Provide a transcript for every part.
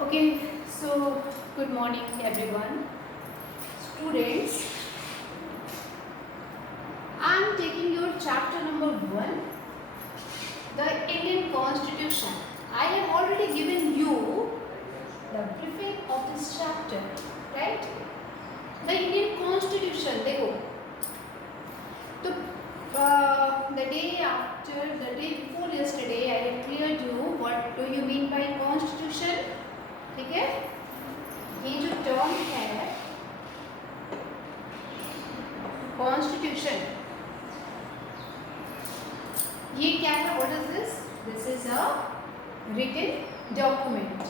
Okay, so good morning everyone. Students, I am taking your chapter number 1, the Indian Constitution. I have already given you the briefing of this chapter, right? The Indian Constitution, देखो, तो the day before yesterday, I had cleared you what do you mean by Constitution, ठीक है? ये जो term है Constitution, ये क्या है? What is this? This is a written document.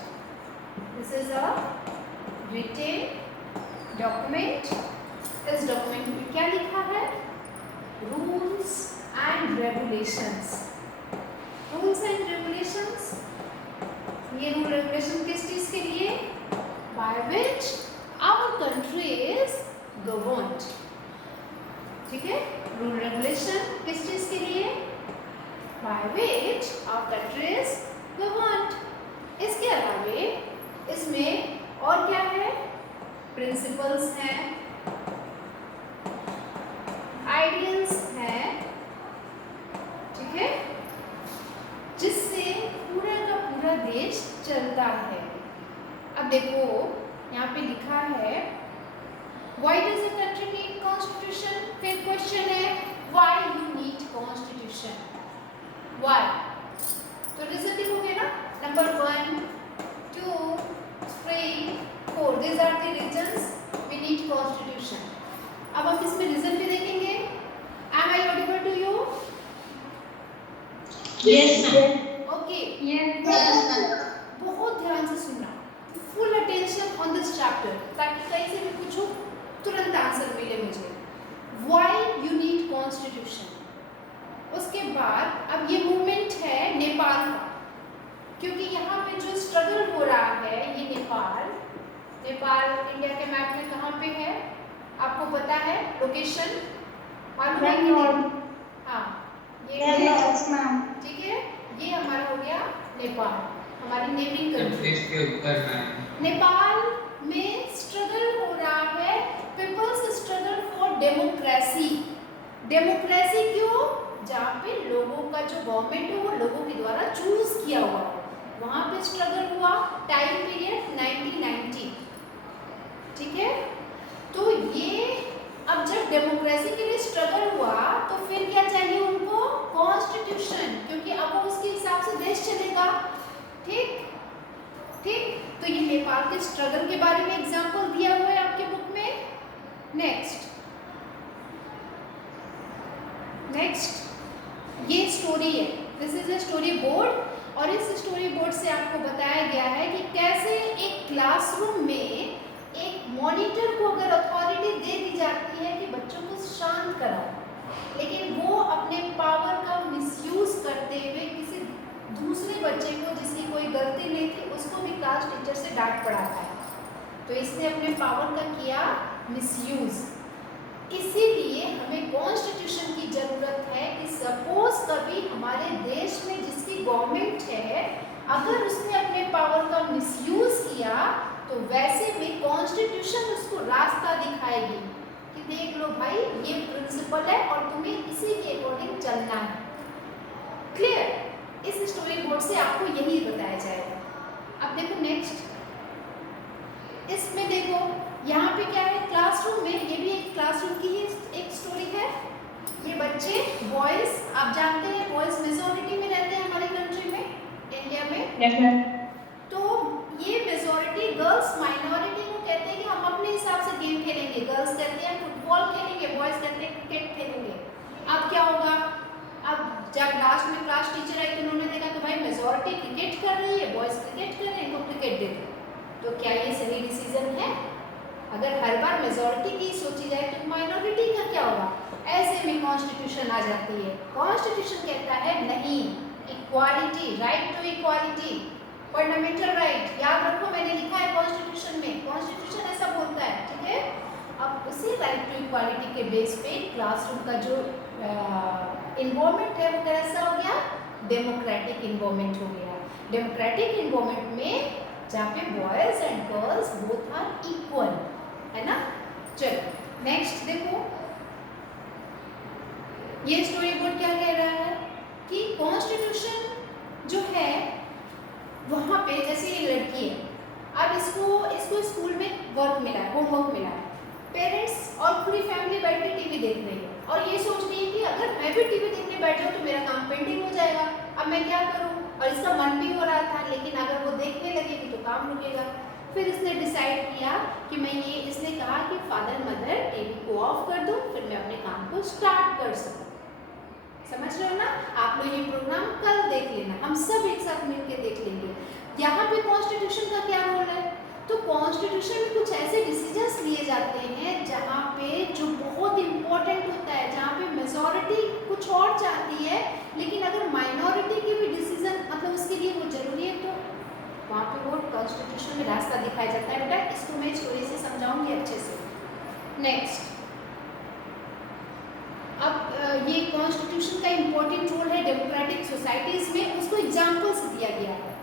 This is a written document. इस डॉक्यूमेंट में क्या लिखा है? Rules and regulations. Rules and regulations, ये रूल रेगुलेशन किस चीज के लिए? By which our country is governed. ठीक है, रूल रेगुलेशन किस चीज के लिए? By which our country is governed. इसके अलावे इसमें और क्या है? प्रिंसिपल्स हैं, आइडियल्स हैं, ठीक है, जिससे पूरा का पूरा देश चलता है. अब देखो यहाँ पे लिखा है why does a country need constitution. फिर क्वेश्चन है why you need constitution, why. तो रीजन लिखोगे ना, number 1, 2, 3, 4, these are the reasons we need constitution. अब हम इसमें रीजन भी देखेंगे. Am I audible to you? Yes, ma'am. Okay. Yes, ma'am. बहुत ध्यान से सुनना, full attention on this chapter, ताकि कहीं से भी पूछो तुरंत आंसर मिले मुझे. Why you need constitution. उसके बाद अब ये मूवमेंट है नेपाल का, क्योंकि यहाँ पे जो स्ट्रगल हो रहा है ये नेपाल इंडिया के मैप में कहाँ पे है आपको पता है? लोकेशन मालूम है कि नहीं? हाँ, ये ठीक है, ये हमारा हो गया नेपाल, हमारी नेबरिंग कंट्री. के ऊपर में नेपाल में स्ट्रगल हो रहा है, peoples struggle for democracy. Democracy क्यों? जहाँ पे लोगों का जो गवर्नमेंट है वो लोगों के द्वारा चूज किया हुआ है, वहाँ पे स्ट्रगल हुआ. टाइम पीरियड 1990, ठीक है. तो ये अब जब डेमोक्रेसी के लिए स्ट्रगल हुआ तो फिर क्या चाहिए उनको? कॉन्स्टिट्यूशन, क्योंकि अब वो उसके हिसाब से देश चलेगा. ठीक ठीक. तो ये नेपाल के स्ट्रगल के बारे में एग्जांपल दिया हुआ है आपके बुक में. नेक्स्ट ये स्टोरी है, this is a story board, और इस स्टोरी बोर्ड से आपको बताया गया है कि कैसे एक क्लासरूम में एक मॉनिटर को अगर अथॉरिटी दे दी जाती है कि बच्चों को शांत कराओ, लेकिन वो अपने पावर का मिसयूज करते हुए किसी दूसरे बच्चे को जिसकी कोई गलती नहीं थी उसको भी क्लास टीचर से डांट पड़ाता है. तो इसने अपने पावर का किया मिसयूज. इसीलिए हमें कॉन्स्टिट्यूशन की जरूरत है कि सपोज कभी हमारे देश में जिसकी गवर्नमेंट है अगर उसने अपने पावर का मिसयूज किया तो वैसे में कॉन्स्टिट्यूशन उसको रास्ता दिखाएगी कि देख लो भाई ये प्रिंसिपल है और तुम्हें इसी के अकॉर्डिंग चलना है. क्लियर? इस स्टोरी बोर्ड से आपको यही बताया जाएगा. अब देखो नेक्स्ट, इसमें देखो यहाँ पे क्या है? क्लासरूम में, ये भी एक क्लासरूम की ही एक स्टोरी है. ये बच्चे बॉयज, आप जानते हैं बॉयज मेजॉरिटी में रहते हैं हमारी कंट्री में, इंडिया में. Yes, ma'am. तो ये मेजॉरिटी गर्ल्स माइनॉरिटी को कहते हैं कि हम अपने हिसाब से गेम खेलेंगे. गर्ल्स कहते हैं फुटबॉल खेलेंगे, बॉयज कहते हैं क्रिकेट खेलेंगे. अब क्या होगा? अब जब लास्ट में क्लास टीचर आई तो उन्होंने देखा कि भाई मेजॉरिटी क्रिकेट कर रही है, बॉयज क्रिकेट कर रहे हैं, इनको क्रिकेट दे दो. तो क्या ये सही डिसीजन है? अगर हर बार मेजॉरिटी की सोची जाए तो माइनॉरिटी का क्या होगा? ऐसे में कॉन्स्टिट्यूशन आ जाती है. कॉन्स्टिट्यूशन कहता है नहीं, equality, right to equality, fundamental right. याद रखो मैंने लिखा है कॉन्स्टिट्यूशन में, कॉन्स्टिट्यूशन ऐसा बोलता है. ठीक है, अब उसी राइट टू इक्वालिटी के बेस पे क्लासरूम का जो इन्वॉल्वमेंट है वो कैसा हो गया? डेमोक्रेटिक इन्वायरमेंट हो गया। डेमोक्रेटिक इन्वायरमेंट में जहाँ पे boys and girls both are equal, है ना। चलो नेक्स्ट देखो, ये स्टोरी बोर्ड क्या कह रहा है कि कॉन्स्टिट्यूशन जो है वहाँ पे, जैसे ये लड़की है, अब इसको स्कूल में वर्क मिला है, होमवर्क मिला है, पेरेंट्स और पूरी फैमिली बैठ के टीवी देख रही है और ये सोच रही है कि अगर मैं भी टीवी देखने बैठ जाऊँ तो मेरा काम पेंडिंग हो जाएगा, अब मैं क्या करूँ। और इसका मन भी हो रहा था, लेकिन अगर वो देखने लगेगी तो काम रुकेगा। फिर इसने डिसाइड किया कि इसने कहा कि फादर मदर टीवी को ऑफ कर दो, फिर मैं अपने काम को स्टार्ट कर सकूँ। समझ रहे हो ना। आप लोग ये प्रोग्राम कल देख लेना, हम सब एक साथ मिलकर देख लेंगे। यहाँ पे कॉन्स्टिट्यूशन का क्या रोल है, तो कॉन्स्टिट्यूशन में कुछ ऐसे डिसीजंस लिए जाते हैं जहाँ पे जो बहुत इंपॉर्टेंट होता है, जहाँ पे मेजॉरिटी कुछ और चाहती है, लेकिन अगर माइनॉरिटी के भी डिसीजन मतलब उसके लिए वो जरूरी है, तो वहाँ पे वो कॉन्स्टिट्यूशन में रास्ता दिखाया जाता है। बेटा इसको मैं स्टोरी से समझाऊंगी अच्छे से। नेक्स्ट, अब ये कॉन्स्टिट्यूशन का इंपॉर्टेंट रोल है डेमोक्रेटिक सोसाइटीज में, उसको एग्जाम्पल से दिया गया है।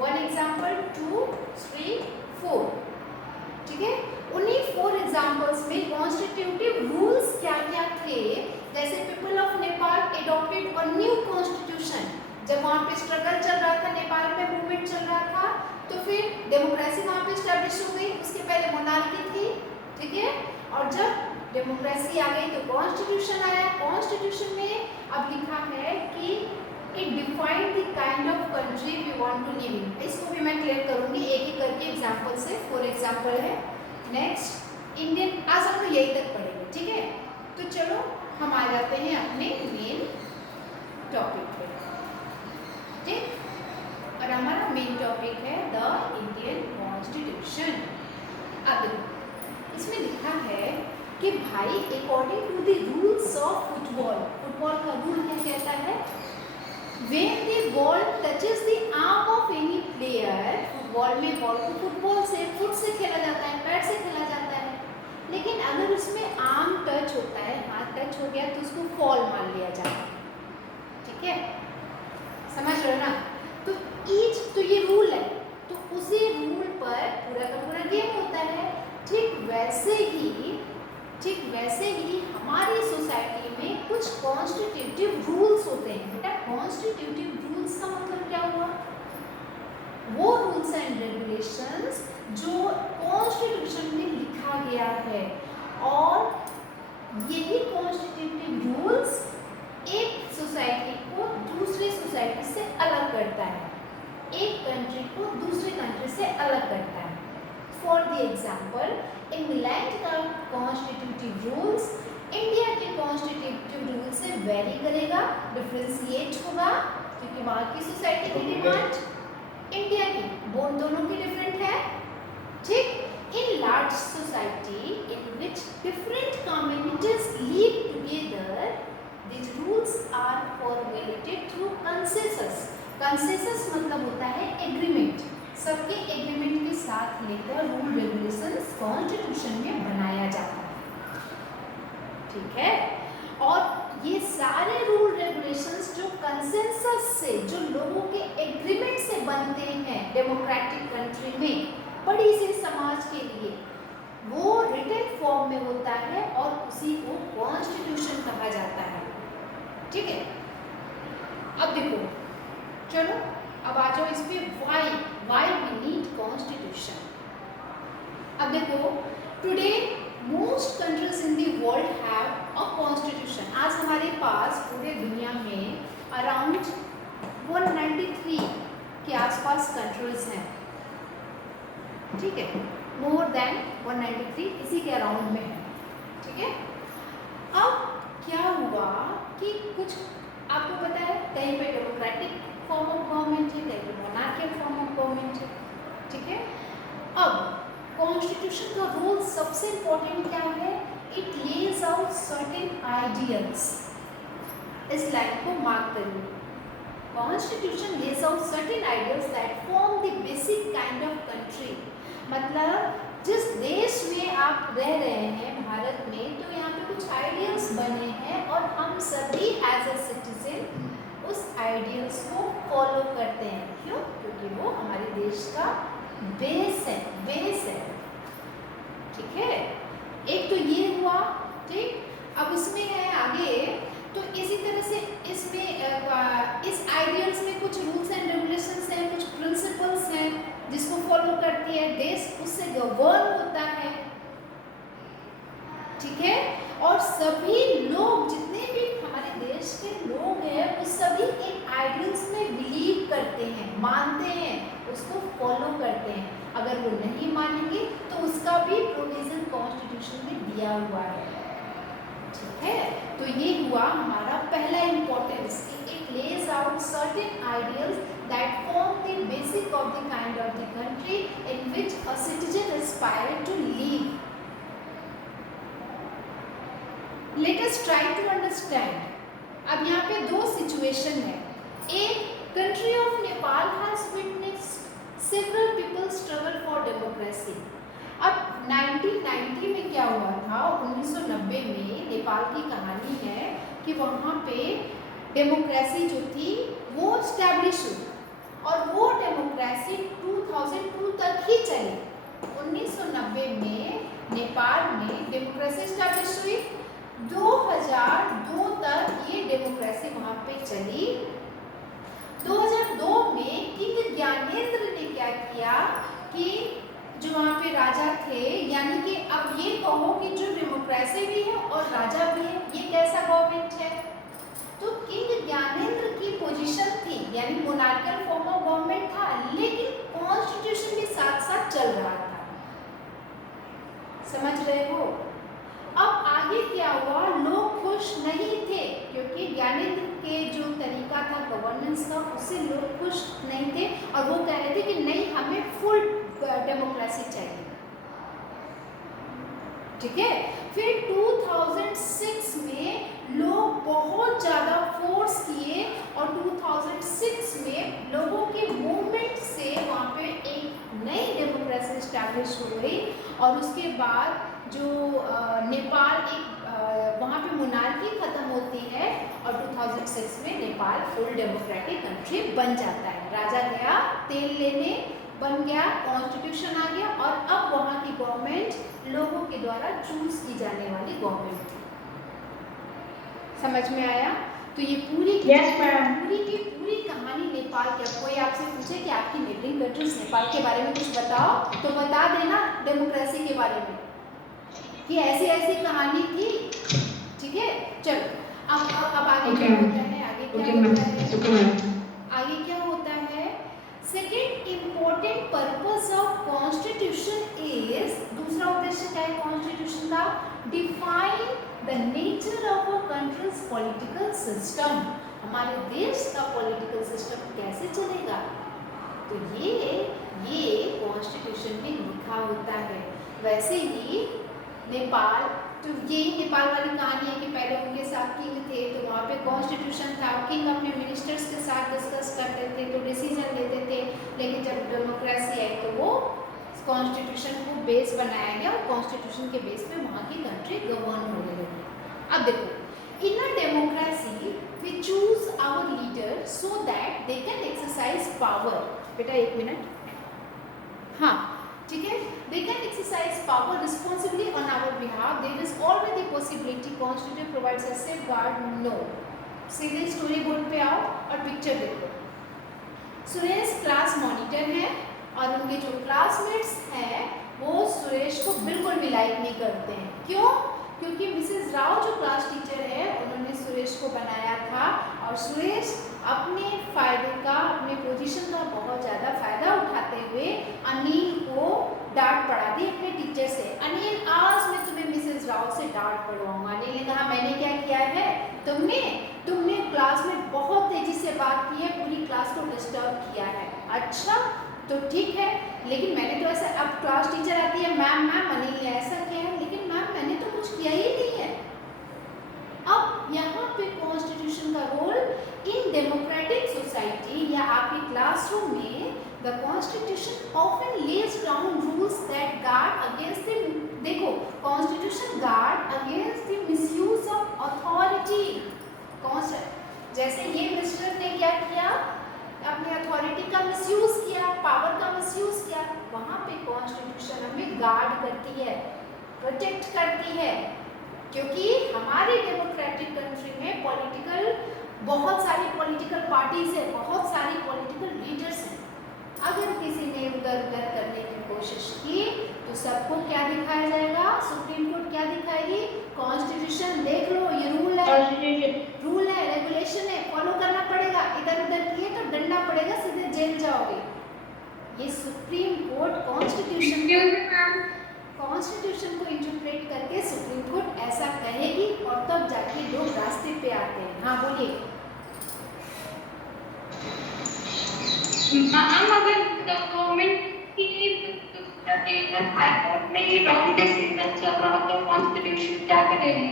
1 एग्जाम्पल, 2, 3, 4, ठीक है। उन्हीं 4 एग्जाम्पल्स में कॉन्स्टिट्यूटिव रूल्स क्या क्या थे। जैसे people of Nepal adopted a new constitution, जब वहाँ पे स्ट्रगल चल रहा था, नेपाल में मूवमेंट चल रहा था, तो फिर डेमोक्रेसी वहाँ पे स्टैब्लिश हो गई। उसके पहले मोनार्की थी, ठीक है, और जब डेमोक्रेसी आ गई तो कॉन्स्टिट्यूशन आया। कॉन्स्टिट्यूशन में अब लिखा है कि it define the kind of country we want to live in. इसको भी मैं क्लियर करूंगी एक एक करके एग्जांपल से। 4 एग्जांपल है। नेक्स्ट, इंडियन, आज हम लोग यही तक पढ़ेंगे, ठीक है। तो चलो हम आ जाते हैं अपने मेन टॉपिक पे, ठीक। और हमारा मेन टॉपिक है द इंडियन कॉन्स्टिट्यूशन। अब देखो इसमें लिखा है कि भाई according to the rules of football, football का रूल क्या कहता है, when the ball touches the arm of any player, football में बॉल को फुटबॉल से, फुट से खेला जाता है, पैर से खेला जाता है, लेकिन अगर उसमें आर्म टच होता है, हाथ टच हो गया, तो उसको फॉल मान लिया जाता है, ठीक है। समझ रहे हो ना। तो ये रूल है, तो उसी रूल पर पूरा का पूरा गेम होता है। ठीक वैसे ही हमारी सोसाइटी में कुछ कॉन्स्टिट्यूटिव रूल्स होते हैं। बेटा कॉन्स्टिट्यूटिव रूल्स का मतलब क्या हुआ, वो रूल्स एंड रेगुलेशंस जो कॉन्स्टिट्यूशन में लिखा गया है, और यही कॉन्स्टिट्यूटिव रूल्स एक सोसाइटी को दूसरी सोसाइटी से अलग करता है, एक कंट्री को दूसरी कंट्री से अलग करता है। फॉर द एग्जाम्पल, इंग्लैंड का कॉन्स्टिट्यूटिव रूल्स इंडिया के कॉन्स्टिट्यूटिव रूल से वेरी करेगा, डिफ्रेंशिएट होगा, क्योंकि वहाँ की सोसाइटी की डिमांड इंडिया की, दोनों की डिफरेंट है, ठीक। In large society in which different communities live together, these rules are formulated through consensus। consensus मतलब होता है एग्रीमेंट, सबके एग्रीमेंट के साथ लेकर रूल रेगुलेशंस कॉन्स्टिट्यूशन में बनाया जाता है, ठीक है। और ये सारे रूल रेगुलेशंस जो कंसेंसस से, जो लोगों के एग्रीमेंट से बनते हैं डेमोक्रेटिक कंट्री में, बड़ी से समाज के लिए, वो रिटन फॉर्म में होता है और उसी को कॉन्स्टिट्यूशन कहा जाता है, ठीक है। अब देखो, चलो अब आ जाओ इस पे, वाई वी नीड कॉन्स्टिट्यूशन। अब देखो, today most countries in the world have a constitution. आज हमारे पास पूरे दुनिया में अराउंड 193 के आसपास कंट्रीज हैं, ठीक है, मोर देन 193 इसी के अराउंड में है, ठीक है। अब क्या हुआ कि कुछ आपको पता है, कहीं पे डेमोक्रेटिक फॉर्म ऑफ गवर्नमेंट है, कहीं पे मोनार्कियल फॉर्म ऑफ गवर्नमेंट है, ठीक है। अब कॉन्स्टिट्यूशन का रोल सबसे इम्पोर्टेंट क्या है, it lays out certain ideals. इस लाइन को मार्क करिए, constitution lays out certain ideals that form the basic kind of country. मतलब जिस देश में आप रह रहे हैं भारत में, तो यहाँ पे कुछ आइडियल्स बने हैं और हम सभी एज अ सिटीजन उस आइडियल्स को फॉलो करते हैं। क्यों? क्योंकि वो हमारे देश का बेस है, बेस है। ठीक है, एक तो ये हुआ। ठीक, अब उसमें है आगे, तो इसी तरह से इसमें इस आइडियल्स में कुछ रूल्स एंड रेगुलेशंस हैं, कुछ प्रिंसिपल्स हैं जिसको फॉलो करती है, देश उससे गवर्न होता है। ठीक है, और सभी लोग, जितने भी हमारे देश के लोग हैं, वो सभी इन आइडियल्स में बिलीव करते हैं, मानते हैं, उसको फॉलो करते हैं। अगर वो नहीं मानेंगे तो उसका भी प्रोविजन कॉन्स्टिट्यूशन में दिया हुआ है। ठीक है, तो ये हुआ हमारा पहला importance. It lays out certain ideals that form the basic of the kind of the country in which a citizen aspire to live. Let us try to understand. अब यहाँ पे दो सिचुएशन है। एक, country of Nepal has witnessed several people struggle for democracy. अब 1990 में क्या हुआ था, 1990 में नेपाल की कहानी है कि वहाँ पे डेमोक्रेसी जो थी वो स्टैब्लिश हुई, और वो डेमोक्रेसी 2002 तक ही चली। 1990 में नेपाल में डेमोक्रेसी स्टैब्लिश हुई, 2002 तक ये डेमोक्रेसी वहाँ पे चली। 2002 में किंग ज्ञानेंद्र ने क्या किया कि जो वहाँ पे राजा थे, यानी कि अब ये कहो कि जो डेमोक्रेसी भी है और राजा भी है, ये कैसा गवर्नमेंट है? तो किंग ज्ञानेंद्र की पोजीशन थी, यानी मोनार्कियल फॉर्म ऑफ गवर्नमेंट था, लेकिन कॉन्स्टिट्यूशन के साथ साथ चल रहा था। समझ रहे हो? अब आगे क्या हुआ, लोग खुश नहीं थे क्योंकि ज्ञानेंद्र के जो तरीका था गवर्नेंस का, उससे लोग खुश नहीं थे, और वो कह रहे थे कि नहीं, हमें फुल डेमोक्रेसी चाहिए। ठीक है, फिर 2006 में लोग बहुत ज़्यादा फोर्स किए, और 2006 में लोगों के मूवमेंट से वहाँ पे एक नई डेमोक्रेसी स्टैब्लिश हो गई। और उसके बाद जो नेपाल एक वहाँ पे मोनार्की ख़त्म होती है, और 2006 में नेपाल फुल डेमोक्रेटिक कंट्री बन जाता है। राजा गया तेल लेने, बन गया, कॉन्स्टिट्यूशन आ गया, और अब वहाँ की गवर्नमेंट लोगों के द्वारा चूज की जाने वाली गवर्नमेंट थी। समझ में आया? तो ये पूरी की पूरी कहानी नेपाल की। कोई आपसे पूछे कि आपकी नेबरिंग कंट्रीज नेपाल के बारे में कुछ बताओ, तो बता देना डेमोक्रेसी के बारे में कि ऐसी ऐसी कहानी थी। ठीक है, चलो अब आगे क्या होता है, आगे क्या होता है? Second important purpose of constitution is, दूसरा उद्देश्य क्या है कॉन्स्टिट्यूशन का? Define the nature of a countries political system. हमारे देश का पॉलिटिकल सिस्टम कैसे चलेगा, तो ये कॉन्स्टिट्यूशन में लिखा होता है। वैसे ही नेपाल, तो ये नेपाल वाली कहानी है कि पहले उनके साथ किंग थे, तो वहाँ पे कॉन्स्टिट्यूशन था, किंग अपने मिनिस्टर्स के साथ डिस्कस करते थे, तो डिसीजन लेते थे। लेकिन जब डेमोक्रेसी आई तो वो कॉन्स्टिट्यूशन को बेस बनाया गया, और कॉन्स्टिट्यूशन के बेस पे वहाँ की कंट्री गवर्न होने लगी। अब देखो, in a democracy we choose our leader so that they can exercise power. बेटा एक मिनट, हाँ ठीक है, they can exercise power responsibly on our behalf. There is always the possibility constitution provides a safeguard. No, सीधे story board पे आओ और picture देखो। सुरेश क्लास मॉनिटर है, और उनके जो क्लासमेट्स हैं वो सुरेश को बिल्कुल भी लाइक नहीं करते हैं। क्यों? क्योंकि मिसेस राव जो क्लास टीचर है, उन्होंने सुरेश को बनाया था, और सुरेश अपने फायदे का, अपने पोजीशन का बहुत ज़्यादा फायदा उठाते हुए अनिल को डांट पड़ा दी अपने टीचर से। अनिल, आज मैं तुम्हें मिसेस राव से डांट पड़वाऊंगा। अनिल ने कहा, मैंने क्या किया है? तुमने क्लास में बहुत तेजी से बात की है, पूरी क्लास को डिस्टर्ब किया है। अच्छा तो ठीक है, लेकिन मैंने तो ऐसा, अब क्लास टीचर आती है, मैम अनिल ने ऐसा किया है, लेकिन मैम मैंने तो कुछ किया ही नहीं है। अब यहाँ पे कॉन्स्टिट्यूशन का रोल इन डेमोक्रेटिक सोसाइटी या आपके क्लासरूम में, the constitution often lays down rules that guard against the, देखो constitution guard against the misuse of authority. जैसे ये मिस्टर ने क्या किया, अपनी अथॉरिटी का मिसयूज किया, पावर का मिसयूज किया, वहाँ पे कॉन्स्टिट्यूशन हमें गार्ड करती है, प्रोटेक्ट करती है, क्योंकि हमारी डेमोक्रेटिक कंट्री में बहुत सारी पॉलिटिकल पार्टीज है, बहुत सारी पॉलिटिकल लीडर्स हैं। अगर किसी ने उधर उधर करने की कोशिश की तो सबको क्या दिखाया जाएगा, सुप्रीम कोर्ट क्या दिखाएगी, कॉन्स्टिट्यूशन देख लो, ये रूल है, रेगुलेशन है, फॉलो करना पड़ेगा, इधर उधर किए तो डंडा पड़ेगा, सीधे जेल जाओगे। ये सुप्रीम कोर्ट कॉन्स्टिट्यूशन को इंटरप्रेट करके सुप्रीम कोर्ट ऐसा कहेगी और तब जाके लोग रास्ते पे आते हैं। हाँ बोलिए। मैम अगर गवर्नमेंट की हाईकोर्ट में रॉन्ग डिसीजन चल रहा तो कॉन्स्टिट्यूशन क्या करेगी?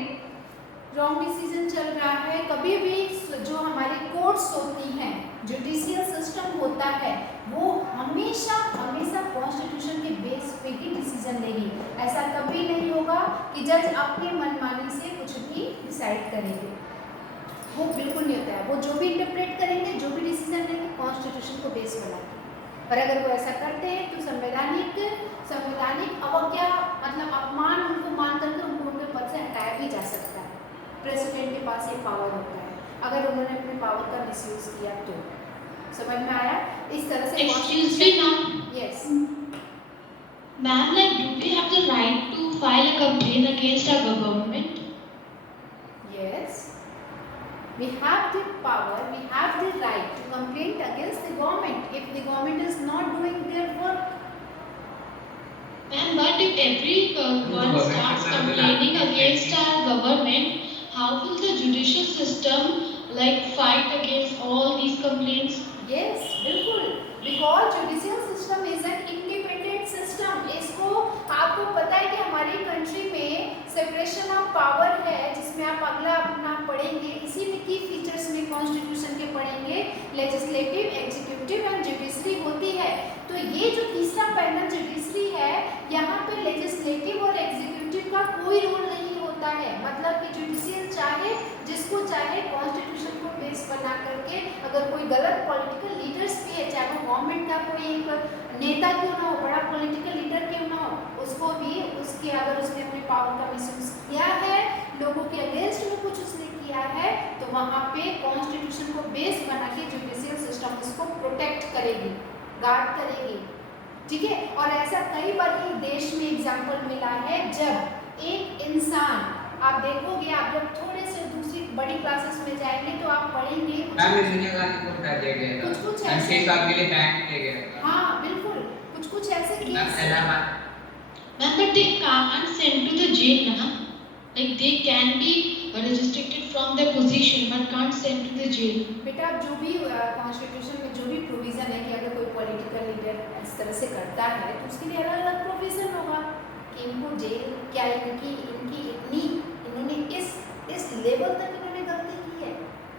रॉन्ग डिसीजन चल रहा है, कभी भी जो हमारी कोर्ट्स होती हैं, जुडिशियल सिस्टम होता है, वो हमेशा हमेशा कॉन्स्टिट्यूशन के बेस पे ही डिसीजन लेगी। ऐसा कभी नहीं होगा कि जज अपने मनमानी से कुछ भी डिसाइड करेंगे, वो बिल्कुल नहीं होता है। वो जो भी इंटरप्रेट करेंगे, जो भी डिसीजन लेंगे, कॉन्स्टिट्यूशन को बेस बना के। पर अगर वो ऐसा करते हैं तो संवैधानिक अवज्ञा मतलब अपमान उनको मान करके उनको उनके पद से हटाया भी जा सकता है। प्रेसिडेंट के पास ये पावर होता है, अगर उन्होंने अपने पावर का मिसयूज किया तो। समझ में आया? इस तरह से Excuse me, ma'am. Yes. Ma'am, like, do we have the right to file a complaint against our government? Yes. We have the power, we have the right to complain against the government if the government is not doing their work. Ma'am, but if everyone starts complaining against our government, how will the judicial system like fight against all these complaints? Yes, बिल्कुल, because judicial system is an independent system. इसको आपको पता है कि हमारी country में separation of power है, जिसमें आप अगला अपना पढ़ेंगे, इसी में की फीचर्स में कॉन्स्टिट्यूशन के पढ़ेंगे, लेजिस्लेटिव, एग्जीक्यूटिव एंड जुडिशरी होती है। तो ये जो तीसरा पैनल जुडिशरी है, यहाँ पे लेजिस्लेटिव और एग्जीक्यूटिव का कोई रोल नहीं होता है। मतलब कि जुडिशियल चाहे जिसको चाहे कॉन्स्टिट्यूशन को बेस बना करके, अगर कोई गलत पॉलिटिकल लीडर्स भी है, चाहे वो गवर्नमेंट का कोई एक नेता क्यों ना हो, बड़ा पॉलिटिकल लीडर क्यों ना हो, उसको भी उसके अगर उसने अपने पावर का मिसयूज किया है, लोगों के अगेंस्ट में कुछ उसने किया है, तो वहाँ पे कॉन्स्टिट्यूशन को बेस बना के जुडिशियल सिस्टम उसको प्रोटेक्ट करेगी, गार्ड करेगी। ठीक है? और ऐसा कई बार ही देश में एग्जाम्पल मिला है, जब एक इंसान, आप देखोगे, आप जब थोड़े से दूसरी बड़ी क्लासेस में जाएंगे तो आप पढ़ेंगे कुछ ऐसे, हाँ बिल्कुल, कुछ ऐसे case, Ma'am, but they can't send to the jail, na? Like they can be restricted from their position, but can't send to the jail. बेटा जो भी कॉन्स्टिट्यूशन में जो भी प्रोविजन है कि अगर कोई पॉलिटिकल लीडर इस तरह से करता है तो उसके लिए अलग अलग प्रोविजन होगा कि इनको जेल, क्या इनकी इन्होंने इस लेवल तक इन्होंने गलती की है।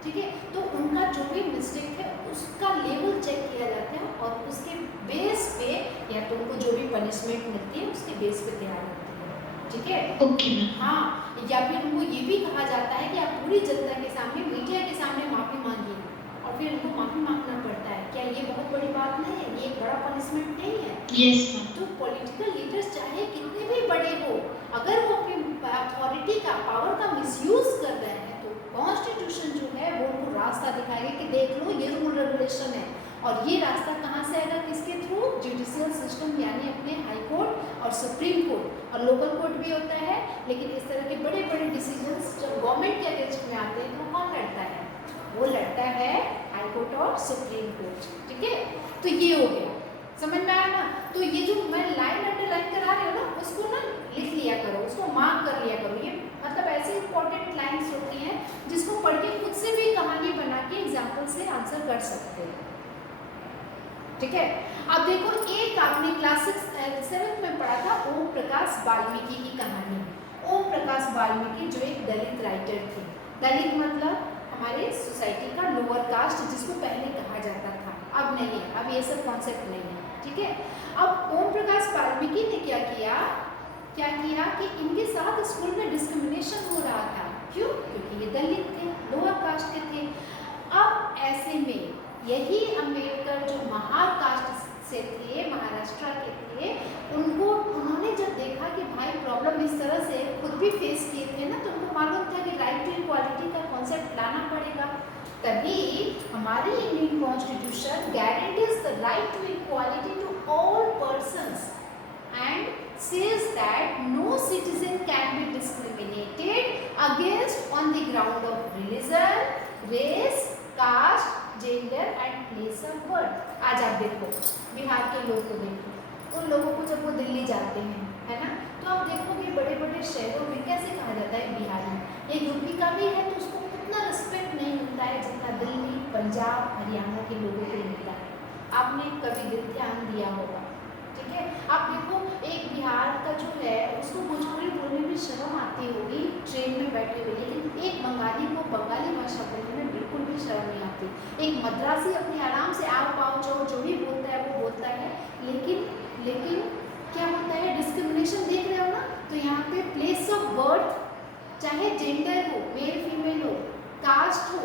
ठीक है? तो उनका जो भी मिस्टेक है उसका लेवल चेक किया जाता है और उसके बेस पे या तो उनको जो भी पनिशमेंट मिलती है उसके बेस पे तैयार होती है। ठीक है? Okay, ma'am. हाँ, या फिर उनको ये भी कहा जाता है कि आप पूरी जनता के सामने, मीडिया के सामने माफ़ी मांगिए और फिर उनको माफ़ी मांगना पड़ता है। क्या ये बहुत बड़ी बात नहीं है? ये एक बड़ा पनिशमेंट नहीं है? Yes, ma'am. तो पॉलिटिकल लीडर्स चाहे कितने भी बड़े हो, अगर वो अपनी अथॉरिटी का, पावर का मिसयूज कर रहे हैं तो कॉन्स्टिट्यूशन जो है वो उनको रास्ता दिखाएगा कि देख लो ये रूल रेगुलेशन है। और ये रास्ता कहाँ से आएगा? किसके थ्रू? जुडिशियल सिस्टम, यानी अपने हाई कोर्ट और सुप्रीम कोर्ट, और लोकल कोर्ट भी होता है। लेकिन इस तरह के बड़े बड़े डिसीजंस जब गवर्नमेंट के अगेंस्ट में आते हैं तो कौन लड़ता है? वो लड़ता है हाई कोर्ट और सुप्रीम कोर्ट। ठीक है? तो ये हो गया, समझ में आया ना? तो ये जो मैं लाइन अंडरलाइन करा रही हूँ ना, उसको ना लिख लिया करो, उसको मार्क कर लिया करो। ये मतलब ऐसी इंपॉर्टेंट लाइन्स होती हैं जिसको पढ़ के खुद से भी कहानी बना के एग्जाम्पल से आंसर कर सकते हैं। ठीक है? अब देखो, एक आपने क्लास 7th में पढ़ा था ओम प्रकाश वाल्मीकि की कहानी। ओम प्रकाश वाल्मीकि जो एक दलित राइटर थे, दलित मतलब हमारे सोसाइटी का लोअर कास्ट, जिसको पहले कहा जाता था, अब नहीं है, अब ये सब कॉन्सेप्ट नहीं है। ठीक है? अब ओम प्रकाश वाल्मीकि ने क्या किया कि इनके साथ स्कूल में डिस्क्रिमिनेशन हो रहा था। क्यों? क्योंकि ये दलित थे, लोअर कास्ट के थे। अब ऐसे में यही अम्बेडकर जो महार कास्ट से थे, महाराष्ट्र के थे, उन्होंने जब देखा कि भाई प्रॉब्लम इस तरह से खुद भी फेस किए थे ना, तो उनको मालूम था कि राइट टू इक्वालिटी का कॉन्सेप्ट लाना पड़ेगा। तभी हमारी Indian constitution guarantees the right to equality to all persons and says that no citizen can be discriminated against on the ground of religion, race, caste, gender and place of birth. आज आप देखो बिहार के लोग को देखो, उन लोगों को जब वो दिल्ली जाते हैं, है ना, तो आप देखोगे बड़े बड़े शहरों में कैसे कहा जाता है बिहारी, ये यूपी का भी है तो उसको उतना रिस्पेक्ट नहीं मिलता है जितना दिल्ली, पंजाब, हरियाणा के लोगों को मिलता है। आपने कभी दिल ध्यान दिया होगा, ठीक है। आप देखो एक बिहार का जो है उसको भोजपुरी बोलने में शर्म आती होगी ट्रेन में बैठे हुए, लेकिन एक बंगाली को बंगाली भाषा बोलने में बिल्कुल भी शर्म नहीं आती। एक मद्रासी अपने आराम से आओ पाओ जाओ जो भी बोलता है वो बोलता है, लेकिन क्या होता है, डिस्क्रिमिनेशन देख रहे हो ना, तो यहाँ पे प्लेस ऑफ बर्थ, चाहे जेंडर हो, मेल फीमेल हो, कास्ट हो,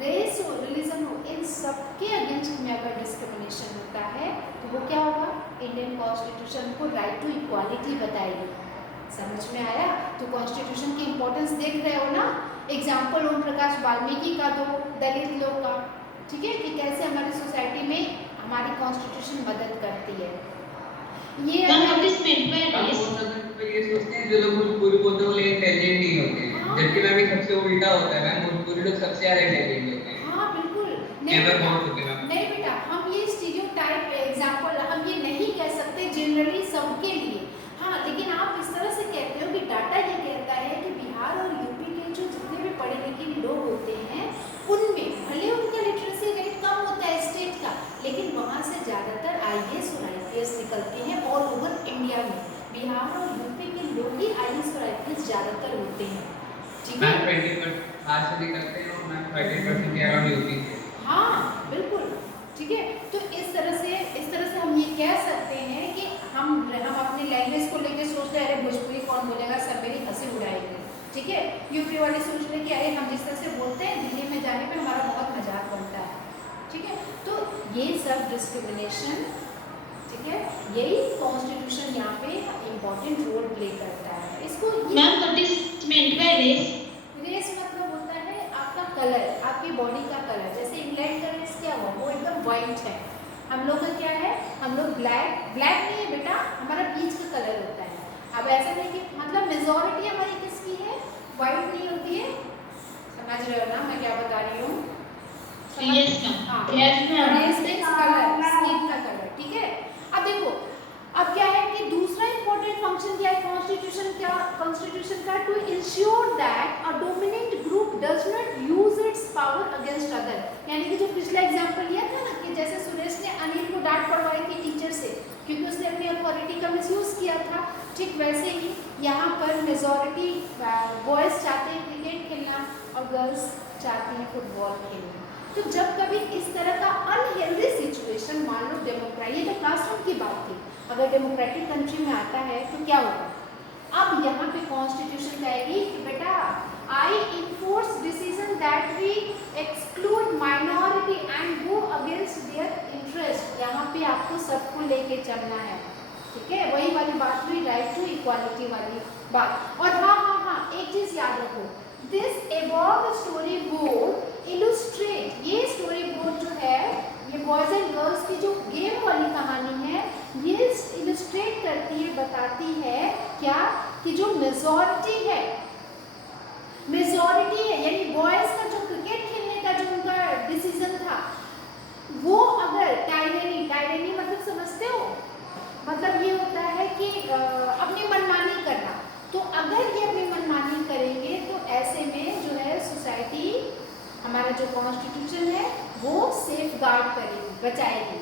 रेस हो, रिलीजन हो, इन सबके अगेंस्ट में अगर डिस्क्रिमिनेशन होता है तो वो क्या होगा, इंडियन कॉन्स्टिट्यूशन को राइट टू इक्वालिटी बताएगी। समझ में आया? तो कॉन्स्टिट्यूशन की इंपॉर्टेंस देख रहे हो ना। एग्जाम्पल ओम प्रकाश वाल्मीकि का दो, दलित लोग का, ठीक है, कि कैसे हमारी सोसाइटी में हमारी कॉन्स्टिट्यूशन मदद करती है। ये ये सोचते हैं जो लोग भोजपुरी बोलते हैं वो इंटेलिजेंट नहीं होते, जबकि मैम ये सबसे उल्टा होता है। मैम भोजपुरी लोग सबसे ज्यादा इंटेलिजेंट होते हैं। हाँ बिल्कुल नहीं बेटा, हम ये स्टीरियोटाइप एग्जांपल हम ये नहीं कह सकते जनरली सबके लिए। हाँ, लेकिन आप इस तरह से कहते हो कि डाटा ये कहता है कि बिहार और यूपी के जो जितने भी पढ़े लिखे लोग होते हैं उनमें भले उनका लिटरेसी रेट कम होता है स्टेट का, लेकिन वहाँ से ज़्यादातर IAS और IPS निकलते हैं ऑल ओवर इंडिया में। बिहार और यूपी के लोग ही IAS और IPS ज़्यादातर होते हैं, ठीक है। 20% बाहर से निकलते हैं और 30% के अराउंड यूपी से। हाँ बिल्कुल, ठीक है। तो इस तरह से हम ये कह सकते हैं कि हम अपने लैंग्वेज को लेकर सोचते हैं अरे भोजपुरी कौन बोलेगा, सब मेरी हंसी उड़ाएंगे, ठीक है। यूपी वाले सोच रहे कि अरे हम जिस तरह से बोलते हैं दिल्ली में जाने पे हमारा बहुत मजाक बनता है, ठीक है। तो ये सब डिस्क्रिमिनेशन, ठीक है, यही कॉन्स्टिट्यूशन यहाँ पे इम्पोर्टेंट रोल प्ले करता है। इसको ma'am what is meant by race मतलब होता है आपका कलर, आपकी बॉडी का कलर। जैसे इंग्लैंड का रेस क्या हुआ, वो एकदम वाइट है, हम लोग का क्या है, हम लोग ब्लैक नहीं है बेटा, हमारा बीच का कलर होता है। अब ऐसा नहीं कि मतलब मेजॉरिटी हमारी किसकी है, वाइट नहीं होती है, समझ रहे हो ना मैं क्या बता रही हूँ? यस मैम, हाँ, yes ma'am, race means colour, skin का कलर, ठीक है। अब देखो, अब क्या है कि दूसरा इंपॉर्टेंट फंक्शन क्या है कॉन्स्टिट्यूशन का, to ensure that a dominant group does not use its power against other. यानी कि जो पिछला एग्जांपल लिया था ना कि जैसे सुरेश ने अनिल को डांट पड़वाई थी टीचर से क्योंकि उसने अपनी अथॉरिटी का मिसयूज किया था, ठीक वैसे ही यहाँ पर मेजॉरिटी बॉयज चाहते हैं क्रिकेट खेलना और गर्ल्स चाहती हैं फुटबॉल खेलना। तो जब कभी इस तरह का अनहेल्दी सिचुएशन, मान लो डेमोक्रेसी, ये तो क्लासरूम की बात थी, अगर डेमोक्रेटिक कंट्री में आता है तो क्या होगा, अब यहाँ पे कॉन्स्टिट्यूशन कहेगी कि बेटा I enforce decision that we exclude minority and go against their interest. यहाँ पे आपको सबको लेके चलना है, ठीक है, वही वाली बात हुई राइट टू इक्वालिटी वाली बात। और हाँ, एक चीज याद रखो, this above story board illustrate, ये स्टोरी बोर्ड जो है ये बॉयज एंड गर्ल्स की जो गेम वाली कहानी है ये इलुस्ट्रेट करती है, बताती है क्या कि जो मेजॉरिटी है यानी बॉयज का जो क्रिकेट खेलने का जो उनका डिसीजन था वो अगर टायरेनी मतलब समझते हो, मतलब ये होता है कि अपनी मनमानी करना, तो अगर ये अपनी मनमानी करेंगे तो ऐसे में जो है सोसाइटी, हमारा जो कॉन्स्टिट्यूशन है वो सेफ गार्ड करेगी, बचाएगी,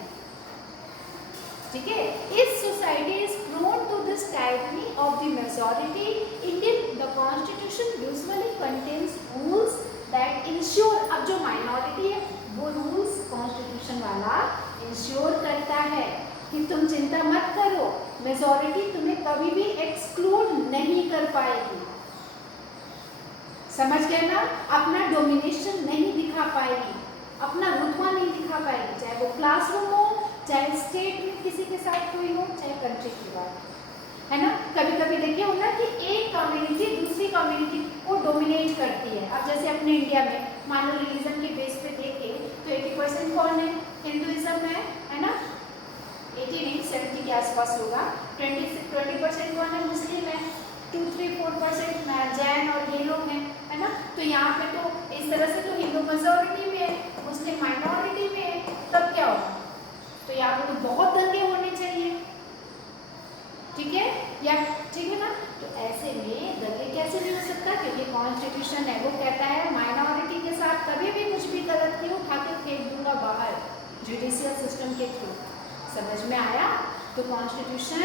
ठीक है। इस society is prone to this tyranny of the majority. Indian the constitution usually contains rules that ensure, अब जो माइनॉरिटी है वो रूल्स कॉन्स्टिट्यूशन वाला इंश्योर करता है कि तुम चिंता मत करो, मेजॉरिटी तुम्हें कभी भी एक्सक्लूड नहीं कर पाएगी, समझ गए ना, अपना डोमिनेशन नहीं दिखा पाएगी। अपना रुतबा नहीं दिखा पाएगी, चाहे वो क्लासरूम हो, चाहे स्टेट में किसी के साथ कोई हो, चाहे कंट्री की बात हो, है ना। कभी कभी देखिए हो ना कि एक कम्युनिटी दूसरी कम्युनिटी को डोमिनेट करती है। अब जैसे अपने इंडिया में मान लो रिलीजन के बेस पे देखें तो 80% कौन है, हिंदुइज्म है ना, 80 नहीं 70 के आसपास होगा। 20% कौन है, मुस्लिम है। 2-3-4% जैन और ये लोग हैं, है ना। तो यहाँ पे तो इस तरह से तो हिंदू मेजोरिटी में है, मुस्लिम माइनॉरिटी में है, तब क्या होगा, तो यहाँ पे तो बहुत दंगे होने चाहिए, ठीक है या ठीक है ना। तो ऐसे में दंगे कैसे नहीं हो सकता, क्योंकि कॉन्स्टिट्यूशन है वो कहता है माइनॉरिटी के साथ कभी भी कुछ भी गलत किया उठा के फेंक दूंगा बाहर जुडिशियल सिस्टम के थ्रू। समझ में आया। तो कॉन्स्टिट्यूशन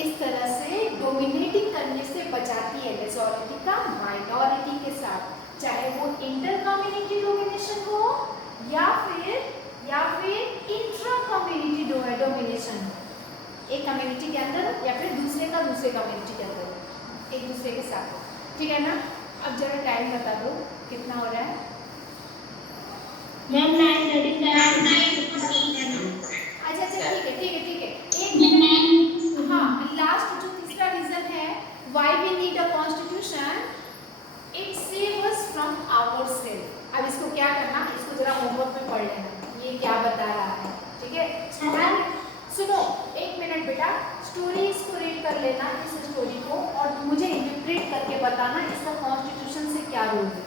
इस तरह से डोमिनेटिंग करने से बचाती है मेजॉरिटी का माइनॉरिटी के साथ, चाहे वो इंटर कम्युनिटी डोमिनेशन हो या फिर इंट्रा कम्युनिटी डोमिनेशन हो, एक कम्युनिटी के अंदर या फिर दूसरे कम्युनिटी के अंदर एक दूसरे के साथ, ठीक है ना। अब जरा टाइम बता दो कितना हो रहा है। मैम 9:35। अच्छा ठीक है एक मिनट। हाँ, लास्ट जो तीसरा रीजन है why we need a constitution, it save us from ourself. अब इसको क्या करना, इसको जरा होमवर्क में पढ़ लेना, ये क्या बता रहा है, ठीक है। सुनो एक मिनट बेटा, स्टोरी इसको रीड कर लेना, इस स्टोरी को, और मुझे इंटरप्रेट करके बताना इसका कॉन्स्टिट्यूशन से क्या रोल है।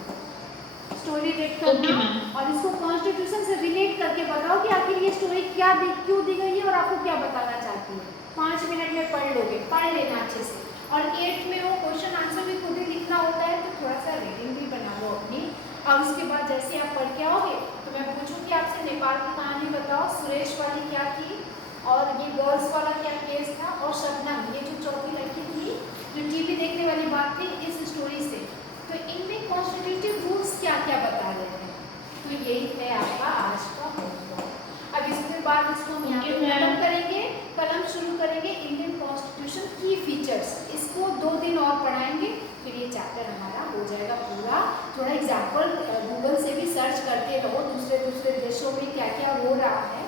स्टोरी रीड करना और इसको कॉन्स्टिट्यूशन से रिलेट करके बताओ कि आखिर ये स्टोरी क्यों दी गई है और आपको क्या बताना चाहती है। 5 मिनट में पढ़ लोगे, पढ़ लेना अच्छे से। और 8th में वो क्वेश्चन आंसर भी खुद ही लिखना होता है, तो थोड़ा सा रीडिंग भी बना लो अपनी। और उसके बाद जैसे आप पढ़ के आओगे तो मैं पूछूंगी आपसे नेपाल की कहानी बताओ, सुरेश वाली क्या थी और ये गर्ल्स वाला क्या केस था, और शबनम ये जो चौथी लड़की थी जो टीवी देखने वाली बात थी इस स्टोरी से, तो इनमें कॉन्स्टिट्यूटिव रूल्स क्या क्या बता रहे हैं। तो यही है आपका आज का होमवर्क। अब इसके बाद इसको हम यहाँ पे खत्म करेंगे, कल हम शुरू करेंगे इंडियन कॉन्स्टिट्यूशन की फीचर्स। इसको 2 दिन और पढ़ाएंगे, फिर ये चैप्टर हमारा हो जाएगा पूरा। थोड़ा एग्जाम्पल गूगल से भी सर्च करते रहो, दूसरे देशों में क्या क्या हो रहा है,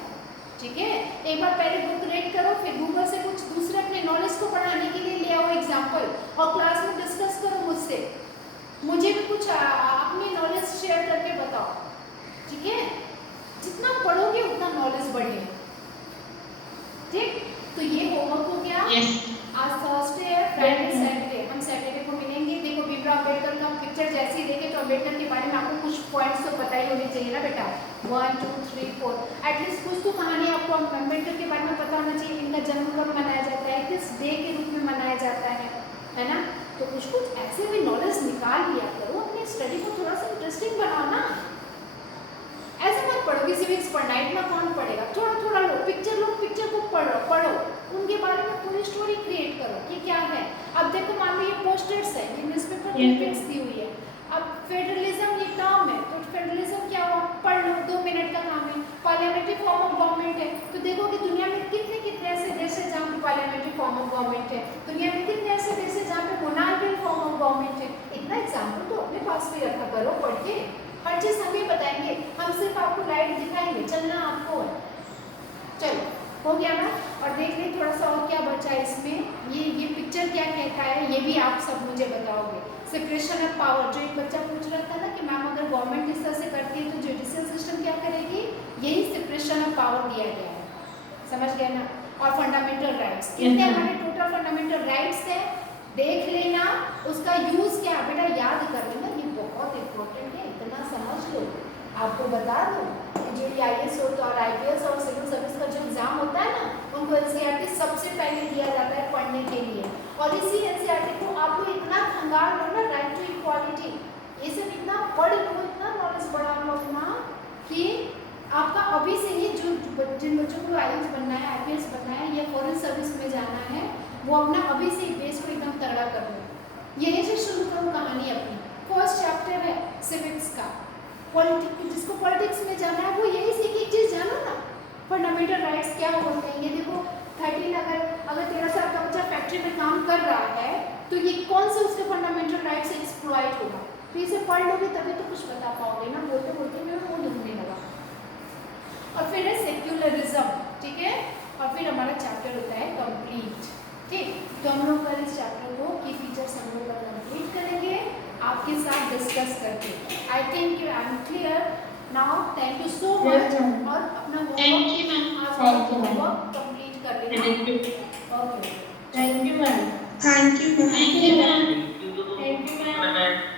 ठीक है। एक बार पहले बुक रीड करो, फिर गूगल से कुछ दूसरे अपने नॉलेज को बढ़ाने के लिए ले आओ एग्जाम्पल, और क्लास में डिस्कस करो मुझसे, मुझे भी कुछ अपनी नॉलेज शेयर करके बताओ, ठीक है। जितना पढ़ोगे उतना नॉलेज बढ़ेगा, ठीक। तो ये होमवर्क हो गया। आज थर्सडे है, फ्राइडे सैटरडे हम सैटरडे को मिलेंगे। देखो भीमराव अम्बेडकर का पिक्चर जैसे ही देखे तो अम्बेडकर के बारे में आपको कुछ पॉइंट्स तो पता ही होने चाहिए ना बेटा, 1 2 3 4 एटलीस्ट कुछ तो कहानी आपको अम्बेडकर के बारे में पता होना चाहिए। इनका जन्म कब मनाया जाता है, किस डे के रूप में मनाया जाता है ना। तो कुछ ऐसे भी नॉलेज निकाल लिया करो, अपनी स्टडी को थोड़ा सा इंटरेस्टिंग बनाओ ना। ऐसे मत पढ़ो कि सिविक्स पढ़ना है, इतना कौन पढ़ेगा, थोड़ा लो पिक्चर को पढ़ो, उनके बारे में पूरी स्टोरी क्रिएट करो कि क्या है। अब देखो मान लो ये पोस्टर्स है, ये न्यूज़पेपर क्लिपिंग्स दी हुई है। अब फेडरलिज्म ये टर्म है, तो फेडरलिज्म क्या हुआ, पढ़ लो, 2 मिनट का काम है। पार्लियामेंट्री फॉर्म ऑफ गवर्नमेंट है, तो देखो कि दुनिया में कितने ऐसे देश है जहाँ पे पार्लियामेंट्री फॉर्म ऑफ गवर्नमेंट है, दुनिया में कितने ऐसे देश है जहाँ पे मोनार्कियल फॉर्म ऑफ गवर्नमेंट है। इतना एग्जाम्पल तो अपने पास भी रखा करो पढ़ के, हर चीज़ हमें बताएंगे, हम सिर्फ आपको लाइट दिखाएंगे, चलना आपको है। चलो हो गया ना। और देख लें थोड़ा सा और क्या बचा है इसमें, ये पिक्चर क्या कहता है ये भी आप सब मुझे बताओगे। सेपरेशन ऑफ पावर, जो एक बच्चा पूछ रहा था ना कि मैम अगर गवर्नमेंट इस तरह से करती है तो जुडिशियल सिस्टम क्या करेगी, यही सेपरेशन ऑफ पावर दिया गया है, समझ गए ना। और फंडामेंटल राइट्स, कितने हमारे टोटल फंडामेंटल राइट्स है देख लेना, उसका यूज क्या बेटा याद कर लेना, ये बहुत इंपॉर्टेंट है, इतना समझ लो। आपको बता दूं कि जो IAS होता है और IPS और सिविल सर्विस का जो एग्जाम होता है ना, उनको NCERT सबसे पहले दिया जाता है पढ़ने के लिए। और इसी NCERT को आप लोग इतना खंगाल लो ना, राइट टू इक्वालिटी, ये सब इतना पढ़ लो, इतना नॉलेज बढ़ा लो अपना कि आपका अभी से ही जिन बच्चों को IAS बनना है, IPS बनना है या फॉरेन सर्विस में जाना है, वो अपना अभी से बेस को एकदम तगड़ा कर लो। यहीं से शुरू करो कहानी अपनी। फर्स्ट चैप्टर है सिविक्स का, जिसको पॉलिटिक्स में जाना है वो यही से एक चीज़ जानो ना, फंडामेंटल राइट्स क्या होते हैं। ये देखो 13 अगर 13 साल का बच्चा फैक्ट्री में काम कर रहा है तो ये कौन से उसके फंडामेंटल राइट्स एक्सप्लॉइट होगा, तो इसे पढ़ लोगे तभी तो कुछ बता पाओगे ना। बोलते बोलते मेरा मुँह दुखने लगा, और फिर है सेक्युलरिज्म, ठीक है, और फिर हमारा चैप्टर होता है कंप्लीट। ठीक, तो हम लोग कल इस चैप्टर को की फीचर्स हम लोग कंप्लीट करेंगे आपके साथ डिस्कस करके। I think I am clear now. Thank you so much. और अपना Thank you, ma'am. Homework complete कर लेना। Thank you. Okay, Thank you, ma'am. Thank you, ma'am. Thank you, ma'am.